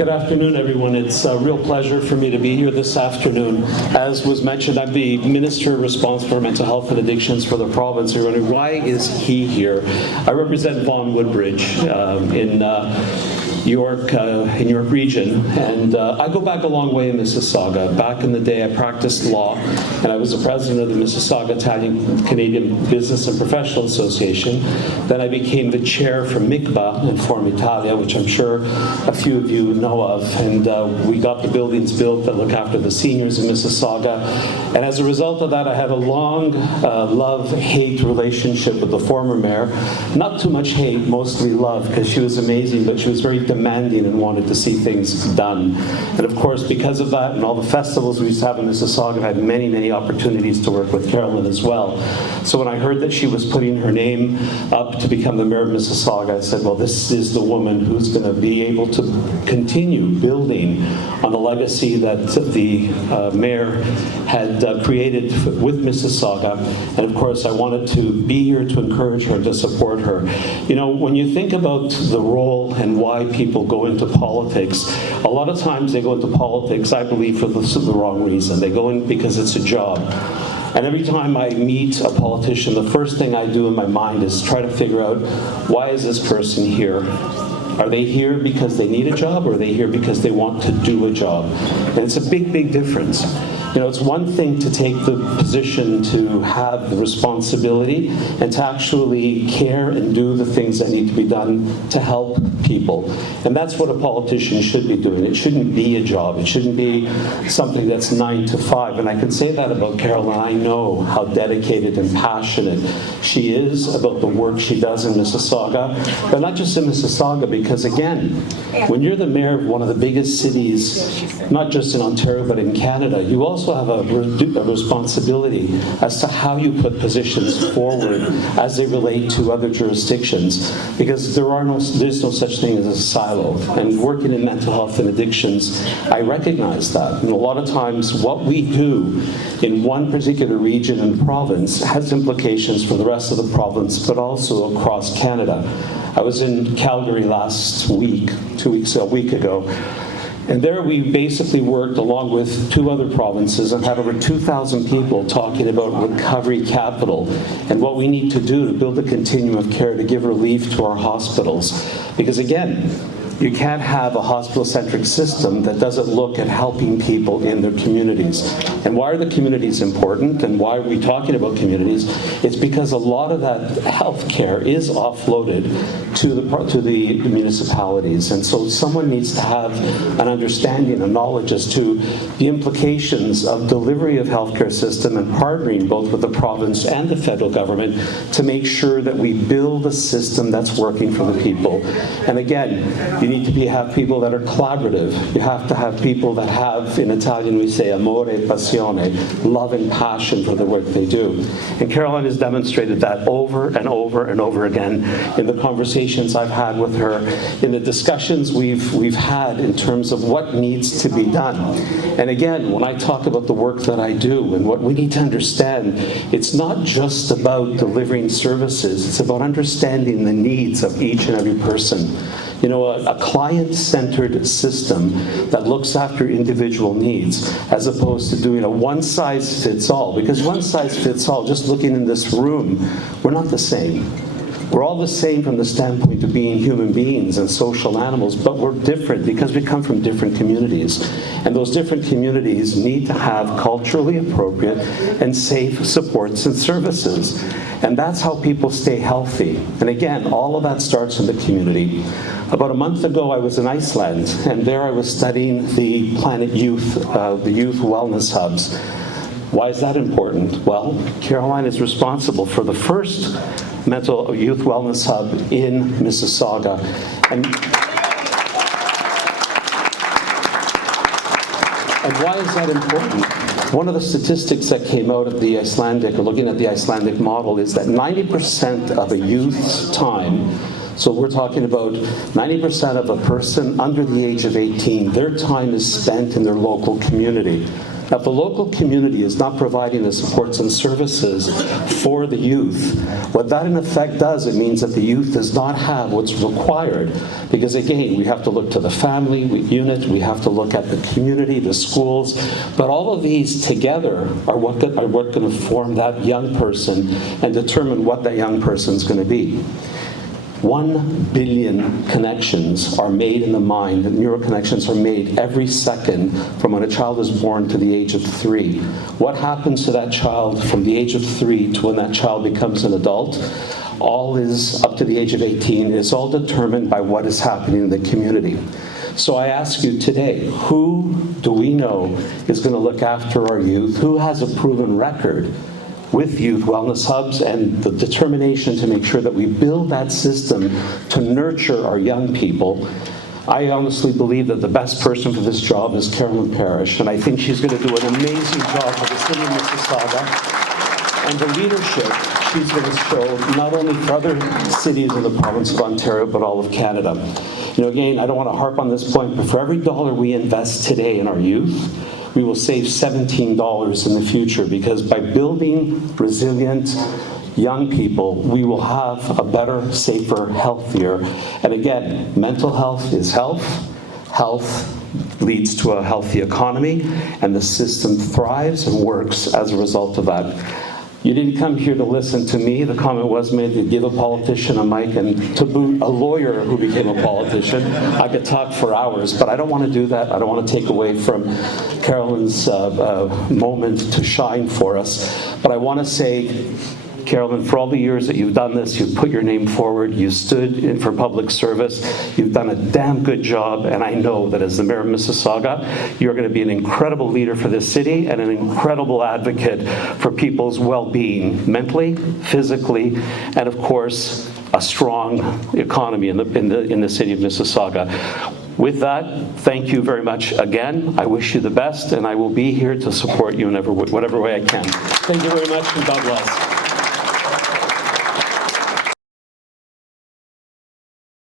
Good afternoon, everyone. It's a real pleasure for me to be here this afternoon. As was mentioned, I'm the Minister responsible for mental health and addictions for the province. You're wondering, why is he here? I represent Vaughan Woodbridge in York region, and I go back a long way in Mississauga. Back in the day, I practiced law, and I was the president of the Mississauga Italian-Canadian Business and Professional Association. Then I became the chair for MICBA and Form Italia, which I'm sure a few of you know of, and we got the buildings built that look after the seniors in Mississauga. And as a result of that, I had a long love-hate relationship with the former mayor. Not too much hate, mostly love, because she was amazing, but she was very demanding and wanted to see things done. And of course, because of that and all the festivals we used to have in Mississauga, I had many, many opportunities to work with Carolyn as well. So when I heard that she was putting her name up to become the mayor of Mississauga, I said, well, this is the woman who's going to be able to continue building on the legacy that the mayor had created with Mississauga. And of course, I wanted to be here to encourage her, to support her. You know, when you think about the role and why people go into politics, a lot of times they go into politics, I believe, for the wrong reason. They go in because it's a job. And every time I meet a politician, the first thing I do in my mind is try to figure out, why is this person here? Are they here because they need a job, or are they here because they want to do a job? And it's a big, big difference. You know, it's one thing to take the position to have the responsibility and to actually care and do the things that need to be done to help people. And that's what a politician should be doing. It shouldn't be a job. It shouldn't be something that's 9 to 5. And I can say that about Carolyn. I know how dedicated and passionate she is about the work she does in Mississauga, but not just in Mississauga, because again, when you're the mayor of one of the biggest cities, not just in Ontario, but in Canada, you also have a responsibility as to how you put positions forward as they relate to other jurisdictions, because there's no such thing as a silo. And working in mental health and addictions, I recognize that. And a lot of times what we do in one particular region and province has implications for the rest of the province, but also across Canada. I was in Calgary last week, a week ago, and there we basically worked along with 2 other provinces and had over 2,000 people talking about recovery capital and what we need to do to build a continuum of care to give relief to our hospitals. Because again, you can't have a hospital-centric system that doesn't look at helping people in their communities. And why are the communities important, and why are we talking about communities? It's because a lot of that health care is offloaded to the municipalities. And so someone needs to have an understanding and knowledge as to the implications of delivery of healthcare system and partnering both with the province and the federal government to make sure that we build a system that's working for the people. And again, you need to have people that are collaborative. You have to have people that have, in Italian we say, amore e passione, love and passion for the work they do. And Carolyn has demonstrated that over and over and over again in the conversations I've had with her, in the discussions we've had in terms of what needs to be done. And again, when I talk about the work that I do and what we need to understand, it's not just about delivering services, it's about understanding the needs of each and every person. You know, a client-centered system that looks after individual needs, as opposed to doing a one-size-fits-all. Because one-size-fits-all, just looking in this room, we're not the same. We're all the same from the standpoint of being human beings and social animals, but we're different because we come from different communities. And those different communities need to have culturally appropriate and safe supports and services. And that's how people stay healthy. And again, all of that starts in the community. About a month ago, I was in Iceland, and there I was studying the Planet Youth, the youth wellness hubs. Why is that important? Well, Caroline is responsible for the first mental youth wellness hub in Mississauga. And why is that important? One of the statistics that came out of the Icelandic, or looking at the Icelandic model, is that 90% of a youth's time, so we're talking about 90% of a person under the age of 18, their time is spent in their local community. Now, if the local community is not providing the supports and services for the youth, what that in effect does, it means that the youth does not have what's required. Because again, we have to look to the family unit, we have to look at the community, the schools, but all of these together are what going to form that young person and determine what that young person is going to be. 1 billion connections are made in the mind, and neural connections are made every second from when a child is born to the age of 3. What happens to that child from the age of 3 to when that child becomes an adult? All is up to the age of 18. It's all determined by what is happening in the community. So I ask you today, who do we know is going to look after our youth? Who has a proven record with youth wellness hubs and the determination to make sure that we build that system to nurture our young people? I honestly believe that the best person for this job is Carolyn Parrish, and I think she's going to do an amazing job for the city of Mississauga. And the leadership she's going to show not only for other cities in the province of Ontario, but all of Canada. You know, again, I don't want to harp on this point, but for every dollar we invest today in our youth, we will save $17 in the future, because by building resilient young people, we will have a better, safer, healthier. And again, mental health is health. Health leads to a healthy economy, and the system thrives and works as a result of that. You didn't come here to listen to me. The comment was made to give a politician a mic, and to boot a lawyer who became a politician. I could talk for hours, but I don't want to do that. I don't want to take away from Carolyn's moment to shine for us. But I want to say, Carolyn, for all the years that you've done this, you've put your name forward, you stood in for public service, you've done a damn good job, and I know that as the Mayor of Mississauga, you're going to be an incredible leader for this city and an incredible advocate for people's well-being, mentally, physically, and of course, a strong economy in the city of Mississauga. With that, thank you very much again. I wish you the best, and I will be here to support you in whatever way I can. Thank you very much, and God bless.